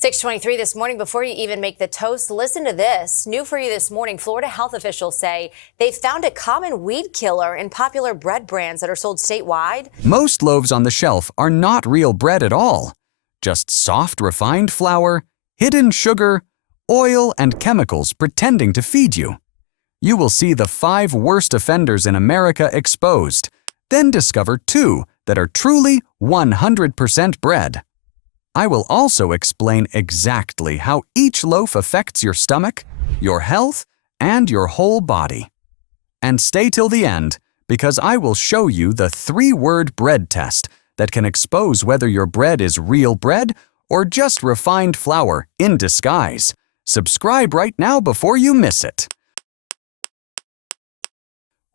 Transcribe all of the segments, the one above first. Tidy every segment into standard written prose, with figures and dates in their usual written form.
6:23 this morning. Before you even make the toast, listen to this. New for you this morning, Florida health officials say they've found a common weed killer in popular bread brands that are sold statewide. Most loaves on the shelf are not real bread at all. Just soft, refined flour, hidden sugar, oil, and chemicals pretending to feed you. You will see the 5 worst offenders in America exposed, then discover 2 that are truly 100% bread. I will also explain exactly how each loaf affects your stomach, your health, and your whole body. And stay till the end, because I will show you the 3-word bread test that can expose whether your bread is real bread or just refined flour in disguise. Subscribe right now before you miss it.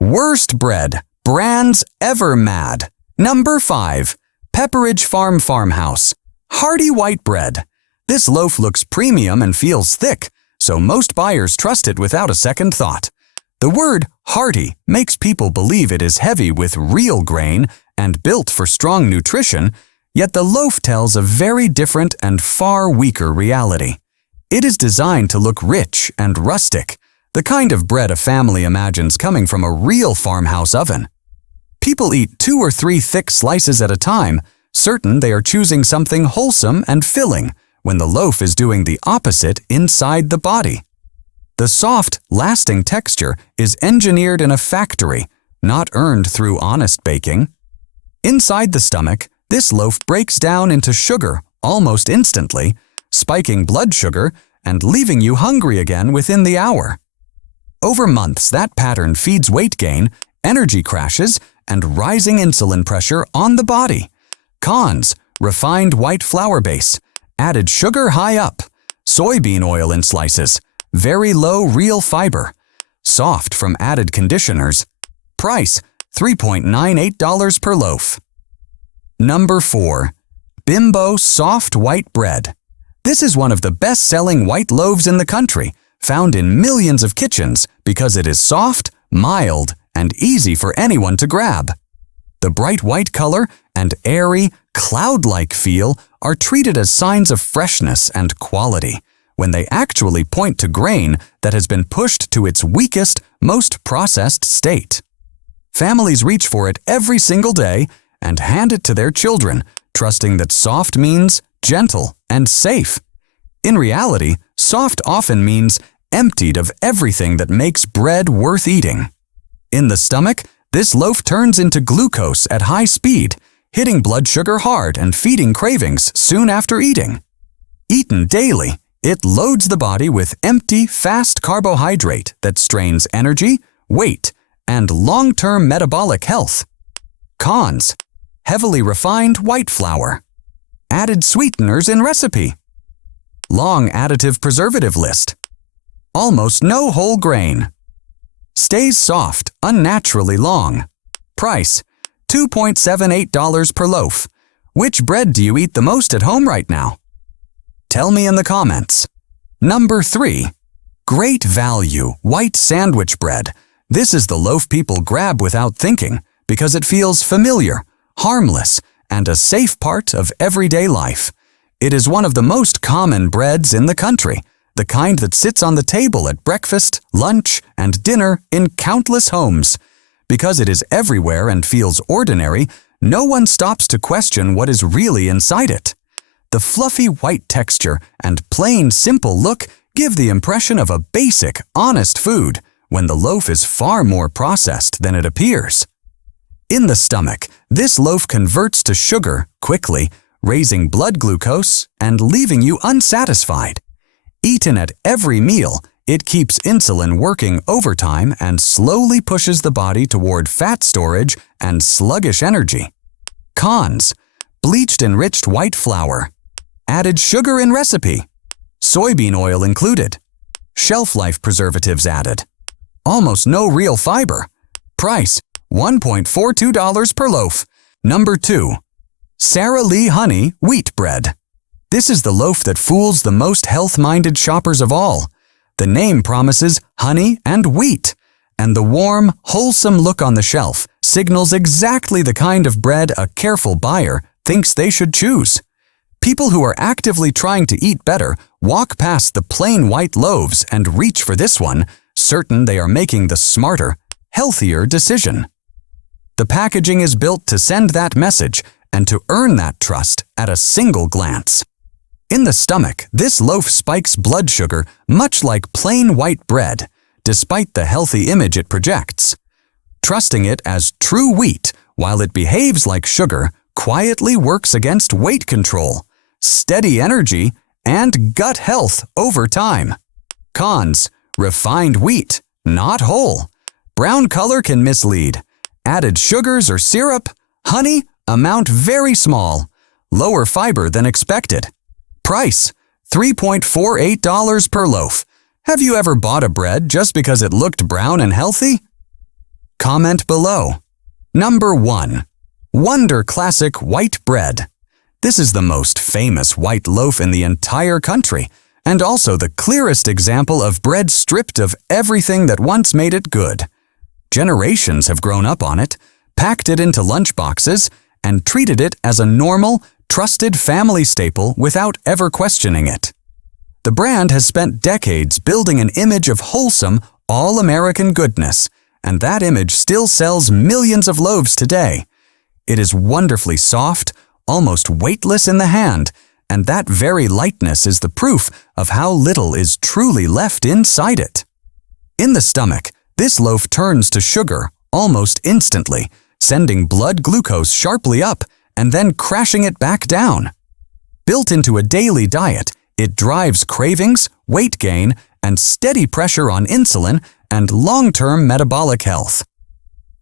Worst bread, brands ever mad. Number 5, Pepperidge Farmhouse. Hearty white bread. This loaf looks premium and feels thick, so most buyers trust it without a second thought. The word hearty makes people believe it is heavy with real grain and built for strong nutrition, yet the loaf tells a very different and far weaker reality. It is designed to look rich and rustic, the kind of bread a family imagines coming from a real farmhouse oven. People eat 2 or 3 thick slices at a time, certain they are choosing something wholesome and filling, when the loaf is doing the opposite inside the body. The soft, lasting texture is engineered in a factory, not earned through honest baking. Inside the stomach, this loaf breaks down into sugar almost instantly, spiking blood sugar and leaving you hungry again within the hour. Over months, that pattern feeds weight gain, energy crashes, and rising insulin pressure on the body. Cons: refined white flour base, added sugar high up, soybean oil in slices, very low real fiber, soft from added conditioners. Price: $3.98 per loaf. Number 4, Bimbo Soft White Bread. This is one of the best-selling white loaves in the country, found in millions of kitchens because it is soft, mild, and easy for anyone to grab. The bright white color and airy, cloud-like feel are treated as signs of freshness and quality, when they actually point to grain that has been pushed to its weakest, most processed state. Families reach for it every single day and hand it to their children, trusting that soft means gentle and safe. In reality, soft often means emptied of everything that makes bread worth eating. In the stomach, this loaf turns into glucose at high speed, hitting blood sugar hard and feeding cravings soon after eating. Eaten daily, it loads the body with empty, fast carbohydrate that strains energy, weight, and long-term metabolic health. Cons: heavily refined white flour, added sweeteners in recipe, long additive preservative list, almost no whole grain, stays soft unnaturally long. Price: $2.78 per loaf. Which bread do you eat the most at home right now? Tell me in the comments. Number 3, great value white sandwich bread. This is the loaf people grab without thinking because it feels familiar, harmless, and a safe part of everyday life. It is one of the most common breads in the country, the kind that sits on the table at breakfast, lunch, and dinner in countless homes. Because it is everywhere and feels ordinary, no one stops to question what is really inside it. The fluffy white texture and plain, simple look give the impression of a basic, honest food, when the loaf is far more processed than it appears. In the stomach, this loaf converts to sugar quickly, raising blood glucose and leaving you unsatisfied. Eaten at every meal, it keeps insulin working overtime and slowly pushes the body toward fat storage and sluggish energy. Cons: bleached enriched white flour, added sugar in recipe, soybean oil included, shelf life preservatives added, almost no real fiber. Price: $1.42 per loaf. Number 2, Sara Lee Honey Wheat Bread. This is the loaf that fools the most health-minded shoppers of all. The name promises honey and wheat, and the warm, wholesome look on the shelf signals exactly the kind of bread a careful buyer thinks they should choose. People who are actively trying to eat better walk past the plain white loaves and reach for this one, certain they are making the smarter, healthier decision. The packaging is built to send that message and to earn that trust at a single glance. In the stomach, this loaf spikes blood sugar much like plain white bread, despite the healthy image it projects. Trusting it as true wheat while it behaves like sugar quietly works against weight control, steady energy, and gut health over time. Cons: refined wheat, not whole. Brown color can mislead. Added sugars or syrup, honey, amount very small. Lower fiber than expected. Price: $3.48 per loaf. Have you ever bought a bread just because it looked brown and healthy? Comment below. Number 1. Wonder Classic White Bread. This is the most famous white loaf in the entire country, and also the clearest example of bread stripped of everything that once made it good. Generations have grown up on it, packed it into lunchboxes, and treated it as a normal, trusted family staple without ever questioning it. The brand has spent decades building an image of wholesome, all-American goodness, and that image still sells millions of loaves today. It is wonderfully soft, almost weightless in the hand, and that very lightness is the proof of how little is truly left inside it. In the stomach, this loaf turns to sugar almost instantly, sending blood glucose sharply up and then crashing it back down. Built into a daily diet, it drives cravings, weight gain, and steady pressure on insulin and long-term metabolic health.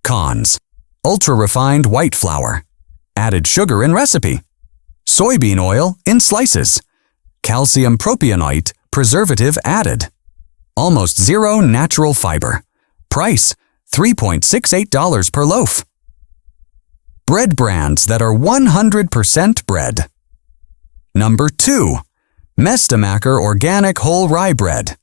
Cons: ultra-refined white flour, added sugar in recipe, soybean oil in slices, calcium propionate preservative added, almost zero natural fiber. Price: $3.68 per loaf. Bread brands that are 100% bread. Number 2. Mestemacher Organic Whole Rye Bread.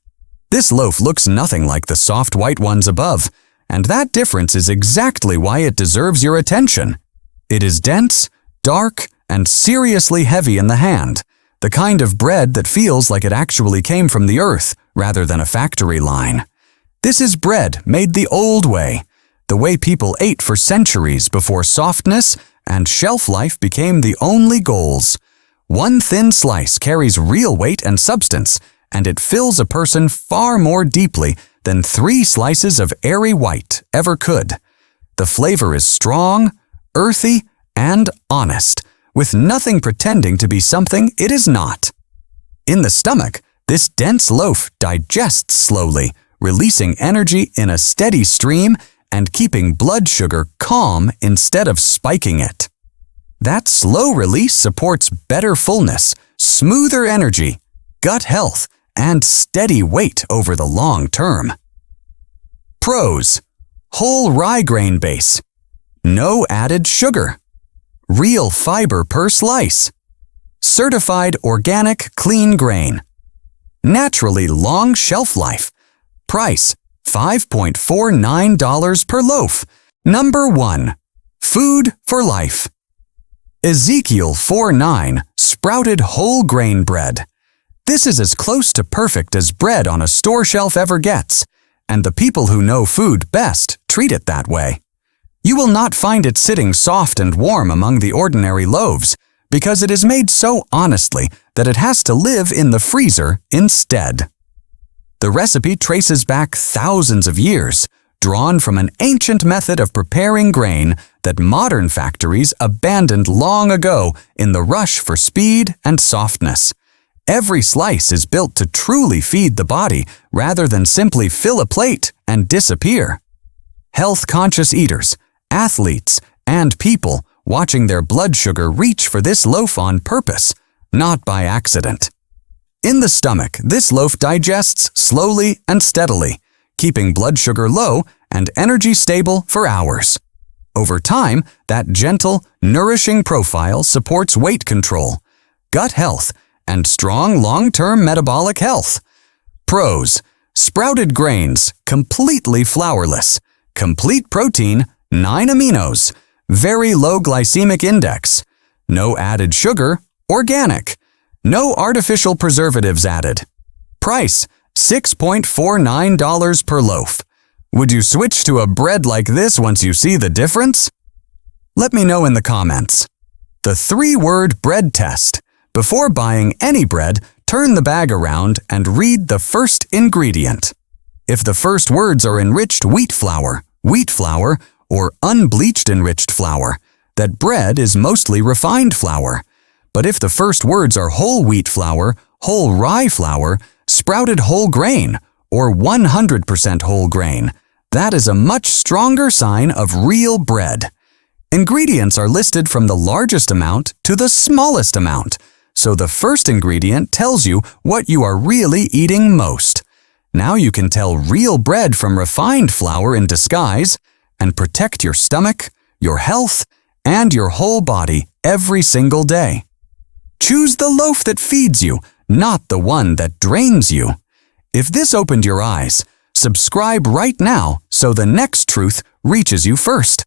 This loaf looks nothing like the soft white ones above, and that difference is exactly why it deserves your attention. It is dense, dark, and seriously heavy in the hand, the kind of bread that feels like it actually came from the earth rather than a factory line. This is bread made the old way, the way people ate for centuries before softness and shelf life became the only goals. One thin slice carries real weight and substance, and it fills a person far more deeply than 3 slices of airy white ever could. The flavor is strong, earthy, and honest, with nothing pretending to be something it is not. In the stomach, this dense loaf digests slowly, releasing energy in a steady stream and keeping blood sugar calm instead of spiking it. That slow release supports better fullness, smoother energy, gut health, and steady weight over the long term. Pros: whole rye grain base, no added sugar, real fiber per slice, certified organic clean grain, naturally long shelf life. Price: $5.49 per loaf. Number 1. Food for life. Ezekiel 4:9 Sprouted Whole Grain Bread. This is as close to perfect as bread on a store shelf ever gets, and the people who know food best treat it that way. You will not find it sitting soft and warm among the ordinary loaves, because it is made so honestly that it has to live in the freezer instead. The recipe traces back thousands of years, drawn from an ancient method of preparing grain that modern factories abandoned long ago in the rush for speed and softness. Every slice is built to truly feed the body rather than simply fill a plate and disappear. Health-conscious eaters, athletes, and people watching their blood sugar reach for this loaf on purpose, not by accident. In the stomach, this loaf digests slowly and steadily, keeping blood sugar low and energy stable for hours. Over time, that gentle, nourishing profile supports weight control, gut health, and strong long-term metabolic health. Pros: sprouted grains, completely flourless, complete protein, 9 aminos, very low glycemic index, no added sugar Organic. No artificial preservatives added. Price, $6.49 per loaf. Would you switch to a bread like this once you see the difference? Let me know in the comments. The 3-word bread test. Before buying any bread, turn the bag around and read the first ingredient. If the first words are enriched wheat flour, or unbleached enriched flour, that bread is mostly refined flour. But if the first words are whole wheat flour, whole rye flour, sprouted whole grain, or 100% whole grain, that is a much stronger sign of real bread. Ingredients are listed from the largest amount to the smallest amount, so the first ingredient tells you what you are really eating most. Now you can tell real bread from refined flour in disguise and protect your stomach, your health, and your whole body every single day. Choose the loaf that feeds you, not the one that drains you. If this opened your eyes, subscribe right now so the next truth reaches you first.